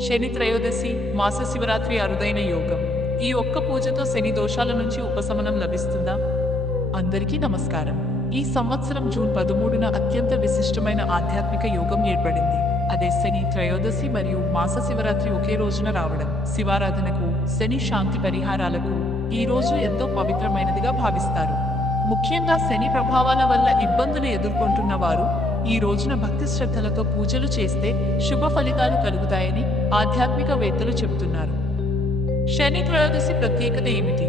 శని త్రయోదశి మాస శివరాత్రి అరుదైన యోగం. ఈ ఒక్క పూజతో శని దోషాల నుంచి ఉపశమనం లభిస్తుందా? అందరికీ నమస్కారం. ఈ సంవత్సరం జూన్ 13న అత్యంత విశిష్టమైన ఆధ్యాత్మిక యోగం ఏర్పడింది. అదే శని త్రయోదశి మరియు మాస శివరాత్రి ఒకే రోజున రావడం. శివారాధనకు, శని శాంతి పరిహారాలకు ఈ రోజు ఎంతో పవిత్రమైనదిగా భావిస్తారు. ముఖ్యంగా శని ప్రభావాల వల్ల ఇబ్బందులు ఎదుర్కొంటున్న వారు ఈ రోజున భక్తి శ్రద్ధలతో పూజలు చేస్తే శుభ ఫలితాలు కలుగుతాయని ఆధ్యాత్మికవేత్తలు చెబుతున్నారు. శని త్రయోదశి ప్రత్యేకత ఏమిటి?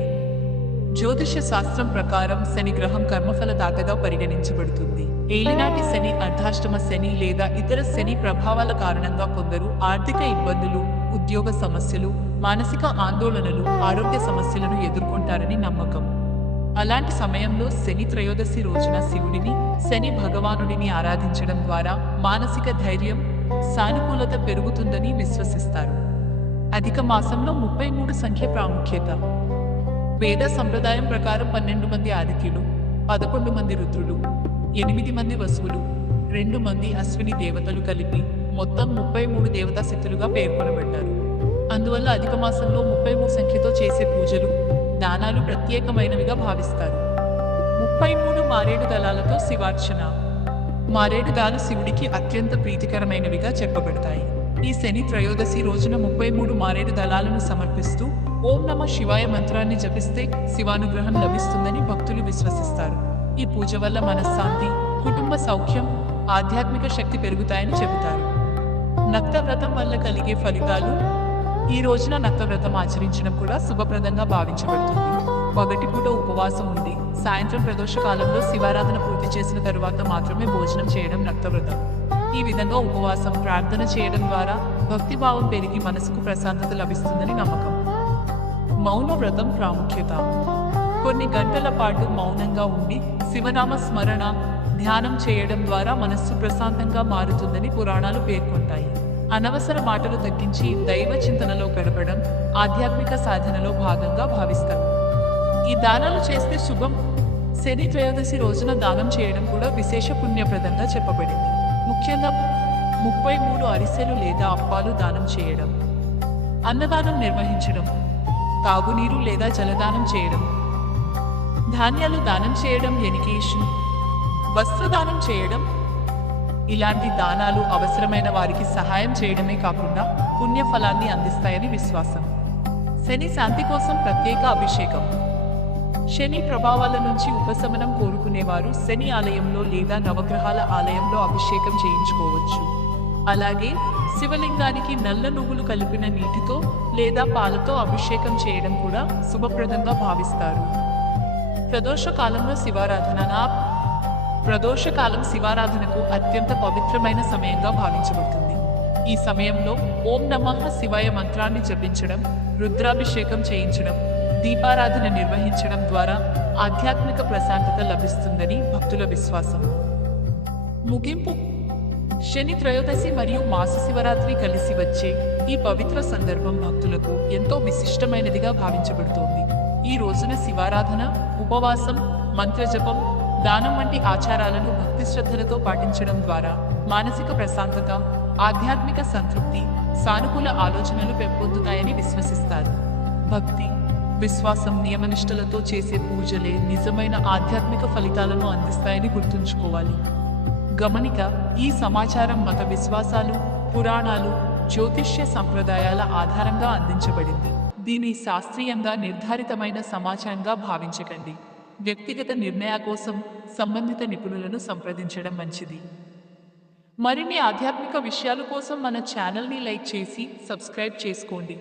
జ్యోతిష్య శాస్త్రం ప్రకారం శని గ్రహం కర్మఫలదాతగా పరిగణించబడుతుంది. ఏలినాటి శని, అర్ధాష్టమ శని లేదా ఇతర శని ప్రభావాల కారణంగా కొందరు ఆర్థిక ఇబ్బందులు, ఉద్యోగ సమస్యలు, మానసిక ఆందోళనలు, ఆరోగ్య సమస్యలను ఎదుర్కొంటారని నమ్మకం. అలాంటి సమయంలో శని త్రయోదశి రోజున శివుడిని, శని భగవానుడిని ఆరాధించడం ద్వారా మానసిక ధైర్యం, సానుకూలత పెరుగుతుందని విశ్వసిస్తారు. అధిక మాసంలో 33 సంఖ్య ప్రాముఖ్యత. వేద సంప్రదాయం ప్రకారం 12 మంది ఆదిత్యులు, 11 మంది రుద్రులు, 8 మంది వసువులు, 2 మంది అశ్విని దేవతలు కలిపి మొత్తం 33 దేవతా శక్తులుగా పేర్కొనబడ్డారు. అందువల్ల అధిక మాసంలో 33 సంఖ్యతో చేసే పూజలు, దానాలు ప్రత్యేకమైనవిగా భావిస్తారు. 33 మారేడు దళాలతో శివార్చన. మారేడు దళాలు శివుడికి అత్యంత ప్రీతికరమైనవిగా చెప్పబడతాయి. ఈ శని త్రయోదశి రోజున 33 మారేడు దళాలను సమర్పిస్తూ ఓం నమః శివాయ మంత్రాన్ని జపిస్తే శివానుగ్రహం లభిస్తుందని భక్తులు విశ్వసిస్తారు. ఈ పూజ వల్ల మనశ్శాంతి, కుటుంబ సౌఖ్యం, ఆధ్యాత్మిక శక్తి పెరుగుతాయని చెబుతారు. నక్తవ్రతం వల్ల కలిగే ఫలితాలు. ఈ రోజున నక్తవ్రతం ఆచరించడం కూడా శుభప్రదంగా భావించబడుతుంది. పగటి పూట ఉపవాసం ఉండి సాయంత్రం ప్రదోష కాలంలో శివారాధన పూర్తి చేసిన తరువాత మాత్రమే భోజనం చేయడం నక్తవ్రతం. ఈ విధంగా ఉపవాసం, ప్రార్థన చేయడం ద్వారా భక్తిభావం పెరిగి మనసుకు ప్రశాంతత లభిస్తుందని నమ్మకం. మౌన వ్రతం ప్రాముఖ్యత. కొన్ని గంటల పాటు మౌనంగా ఉండి శివనామ స్మరణ, ధ్యానం చేయడం ద్వారా మనస్సు ప్రశాంతంగా మారుతుందని పురాణాలు పేర్కొంటాయి. అనవసర మాటలు తగ్గించి దైవ చింతనలో గడపడం ఆధ్యాత్మిక సాధనలో భాగంగా భావిస్తారు. ఈ దానాలు చేస్తే శుభం. శని త్రయోదశి రోజున దానం చేయడం కూడా విశేష పుణ్యప్రదంగా చెప్పబడింది. ముఖ్యంగా 33 అరిసెలు లేదా అప్పాలు దానం చేయడం, అన్నదానం నిర్వహించడం, తాగునీరు లేదా జలదానం చేయడం, ధాన్యాలు దానం చేయడం, ఎనికేషన్, వస్త్రదానం చేయడం, ఇలాంటి దానాలు అవసరమైన వారికి సహాయం చేయడమే కాకుండా పుణ్యఫలాన్ని అందిస్తాయని విశ్వాసం. శని శాంతి కోసం ప్రత్యేక అభిషేకం. శని ప్రభావాల నుంచి ఉపశమనం కోరుకునేవారు శని ఆలయంలో లేదా నవగ్రహాల ఆలయంలో అభిషేకం చేయించుకోవచ్చు. అలాగే శివలింగానికి నల్ల నువ్వులు కలిపిన నీటితో లేదా పాలతో అభిషేకం చేయడం కూడా శుభప్రదంగా భావిస్తారు. ప్రదోష కాలంలో శివారాధన. ప్రదోషకాలం శివారాధనకు అత్యంత పవిత్రమైన సమయంగా భావించబడుతుంది. ఈ సమయంలో ఓం నమః శివాయ మంత్రాన్ని జపించడం, రుద్రాభిషేకం చేయించడం, దీపారాధన నిర్వహించడం ద్వారా ఆధ్యాత్మిక ప్రశాంతత లభిస్తుందని భక్తుల విశ్వాసం. ముగింపు. శని త్రయోదశి మరియు మాస శివరాత్రి కలిసి వచ్చే ఈ పవిత్ర సందర్భం భక్తులకు ఎంతో విశిష్టమైనదిగా భావించబడుతోంది. ఈ రోజున శివారాధన, ఉపవాసం, మంత్రజపం, దానం వంటి ఆచారాలను భక్తి శ్రద్ధలతో పాటించడం ద్వారా మానసిక ప్రశాంతత, ఆధ్యాత్మిక సంతృప్తి, సానుకూల ఆలోచనలు పెంపొందుతాయని విశ్వసిస్తారు. భక్తి, విశ్వాసం, నియమనిష్టలతో చేసే పూజలే నిజమైన ఆధ్యాత్మిక ఫలితాలను అందిస్తాయని గుర్తుంచుకోవాలి. గమనిక. ఈ సమాచారం మత విశ్వాసాలు, పురాణాలు, జ్యోతిష్య సంప్రదాయాల ఆధారంగా అందించబడింది. దీని శాస్త్రీయంగా నిర్ధారితమైన సమాచారంగా భావించకండి. వ్యక్తిగత నిర్ణయ కోసం సంబంధిత నిపుణులను సంప్రదించడం మంచిది. మరిన్ని ఆధ్యాత్మిక విషయాల కోసం మన ఛానల్ని లైక్ చేసి సబ్స్క్రైబ్ చేసుకోండి.